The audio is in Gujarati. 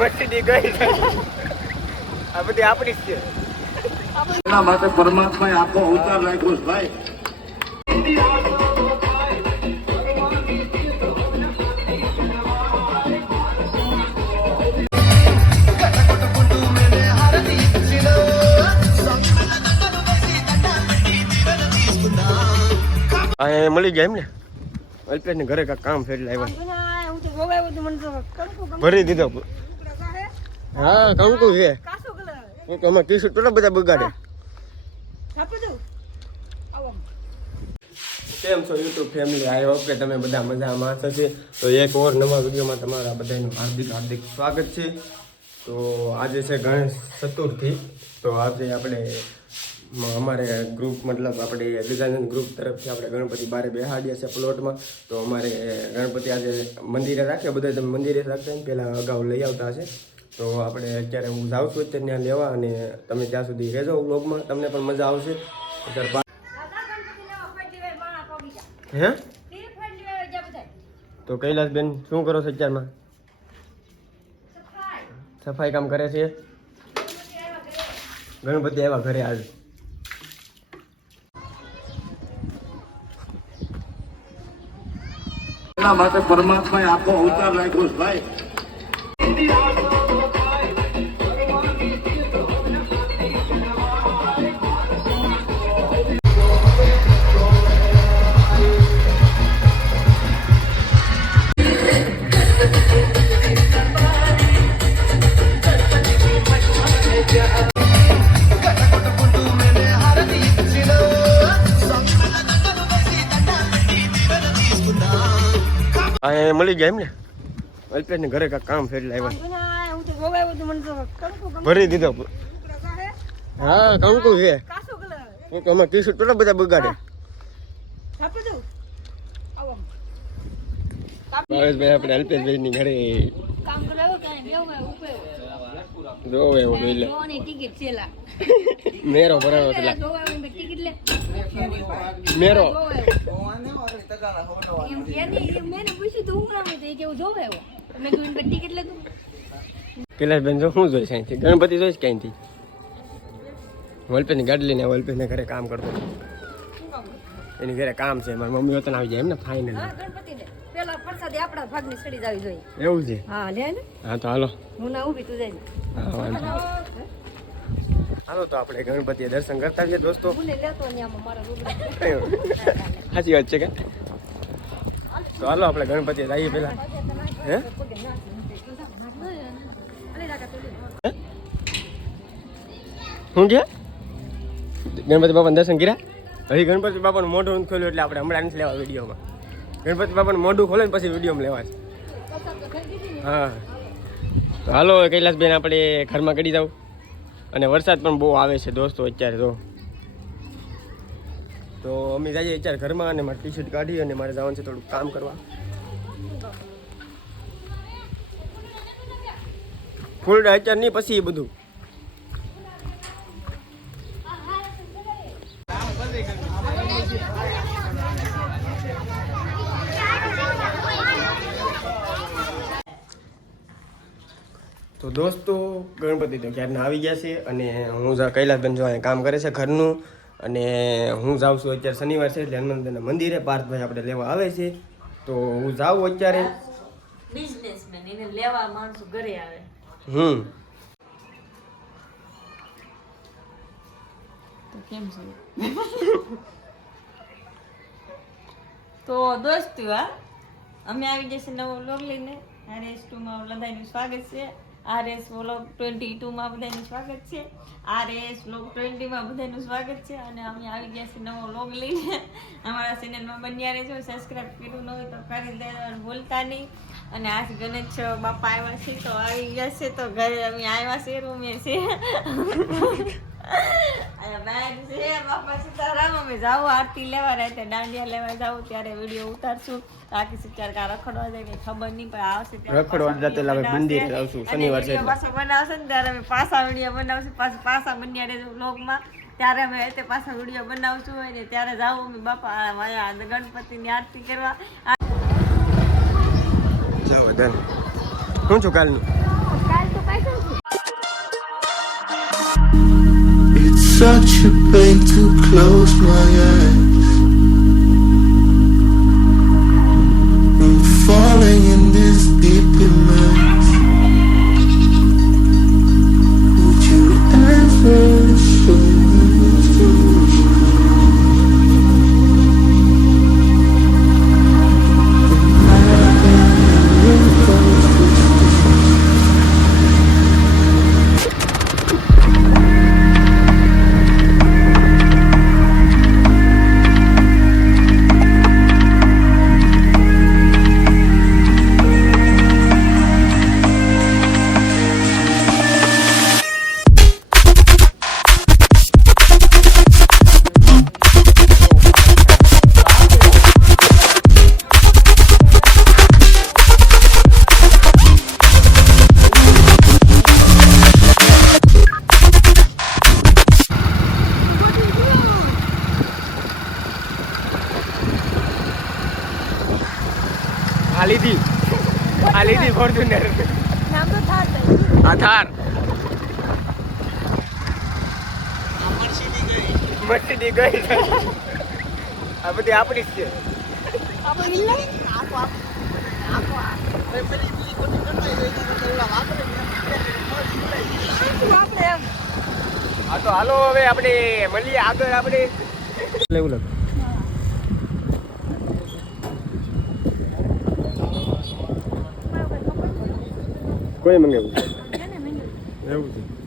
મસ્તી ગઈ આ બધી આપણી જ છે. એના માટે પરમાત્માએ આખો અવતાર રાખ્યો છે ભાઈ. આ મળી જાય એમ ને અલ્પેશ ને ઘરે કામ ફેરી લાવ્યા ભરી દીધો. હા કંકુ છે અમે ટી-શર્ટ કેટલા બધા બગાડે. કેમ છો યુટ્યુબ ફેમિલી? આઈ હોપ કે તમે બધા મજામાં થશે. તો એક ઓર નવા વિડીયોમાં તમારા બધાનું હાર્દિક સ્વાગત છે. તો આજે છે ગણેશ ચતુર્થી. તો આજે આપણે અમારે ગ્રુપ મતલબ આપણે ગજાનંદ ગ્રુપ તરફથી આપણે ગણપતિ બારે બેહાડ્યા છે પ્લોટમાં. તો અમારે ગણપતિ આજે મંદિરે રાખ્યા, બધા તમે મંદિરે રાખતા ને પહેલાં અગાઉ લઈ આવતા હશે. તો આપણે અત્યારે હું જાઉં છું અત્યારે ત્યાં લેવા, અને તમે ત્યાં સુધી રહેજો વ્લોગમાં, તમને પણ મજા આવશે. હે તો કૈલાસબેન શું કરો છો અત્યારમાં? સફાઈ કામ કરે છે. ગણપતિ આવ્યા ઘરે આજે. એના માટે પરમાત્માએ આખો અવતાર રાખ્યો છે ભાઈ. આ મળી જાય એમ ને અલ્પેશ ને ઘરે કામ ફેરી લાવ્યા ભરી દીધો. હા કંકુ છે અમે ટી-શર્ટ કેટલા બધા બગાડે. ભાવેશભાઈ આપણે અલ્પેશભાઈ ની ઘરે જોવે એવું જોઈ લે. મેરો ભરાવો છે મેરો. કૈલાસબેન જો શું જોઈશ અહીંથી? ગણપતિ જોઈશ ક્યાંયથી? વલ્પેશની ગાડી લઈને વલ્પેશને ઘરે કામ કરતો. એની ઘરે કામ છે. મારી મમ્મી વતન આવી જાય એમ ને ફાઇનલ. એવું છે? હા તો હાલો. હાલો તો આપણે ગણપતિ દર્શન કરતા જઈએ દોસ્તો. સાચી વાત છે કે? તો હાલો આપણે ગણપતિ જઈએ પેલા. હે શું કે ગણપતિ બાપાને દર્શન કર્યા? હજી ગણપતિ બાપાનું મોઢું નથી ખોલ્યું એટલે આપણે હમણાં નથી લેવા વિડીયોમાં. ગણપતિ બાપાનું મોઢું ખોલે ને પછી વિડીયોમાં લેવા છે. હા તો હાલો કૈલાસબેન આપણે ઘરમાં કરી જાવ. અને વરસાદ પણ બહુ આવે છે દોસ્તો અત્યારે. તો અમે જઈએ અત્યારે ઘરમાં, અને મારે ટી-શર્ટ કાઢી અને મારે જવાનું છે થોડુંક કામ કરવા. ફૂલ અત્યારે નહીં, પછી એ બધું. તો દોસ્તો ગણપતિ તો ક્યારના આવી ગયા છે, અને હું કૈલાસબેન જો અહીંયા કામ કરે છે ઘરનું, અને હું જાઉં છું અત્યારે શનિવાર છે એટલે હનુમાનના મંદિરે. પાર્થભાઈ આપણે લેવા આવે છે, તો હું જાઉં અત્યારે. બિઝનેસમેન એને લેવા માણસો ઘરે આવે. તો કેમ છે? તો દોસ્તો અમે આવી જશે નવો વ્લોગ લઈને. RS2 માં બધાનું સ્વાગત છે. RS વ્લોગ 22 માં બધાનું સ્વાગત છે. RS વ્લોગ 20 માં બધાનું સ્વાગત છે. અને અમે આવી ગયા છે નવો વ્લોગ લઈને. અમારા ચેનલમાં બન્યા રહેજો. સબસ્ક્રાઇબ કર્યું ન હોય તો કરી દેવાનું ભૂલતા નહીં. અને આજ ગણેશ બાપા આવ્યા છે, તો આવી ગયા છે. તો ઘરે અમે આવ્યા છે, રૂમે છે. બાપા સીતારામ. અમે જાવ આરતી લેવા, રાતે દાંડિયા લેવા જાવ ત્યારે વિડીયો ઉતારશું. બાકી સિત્તેર કા રખડવા જાય કઈ ખબર નહીં, પણ આવશે શનિવાર છે પાછા બનાવશે ને ત્યારે અમે પાછા વિડીયો બનાવશું. પાછા બન્યા રહેજો વ્લોગમાં. ત્યારે અમે તે પાછા વિડીયો બનાવશું હોય ને ત્યારે જાવ અમે બાપા ગણપતિની આરતી કરવા. શું છું કાલનું? કાલ તો such a pain to close my eyes. I'm falling in this deep immerse. Would you ever show me through? આ લીધી ફોર્ચ્યુનર આ થાર મર્સિડીઝ ગઈ આ બધી આપણી જ છે આ તો હાલો હવે આપણે મળીએ આગળ આપણે લેવું લાગે કોઈ મંગાવ્યું એવું છે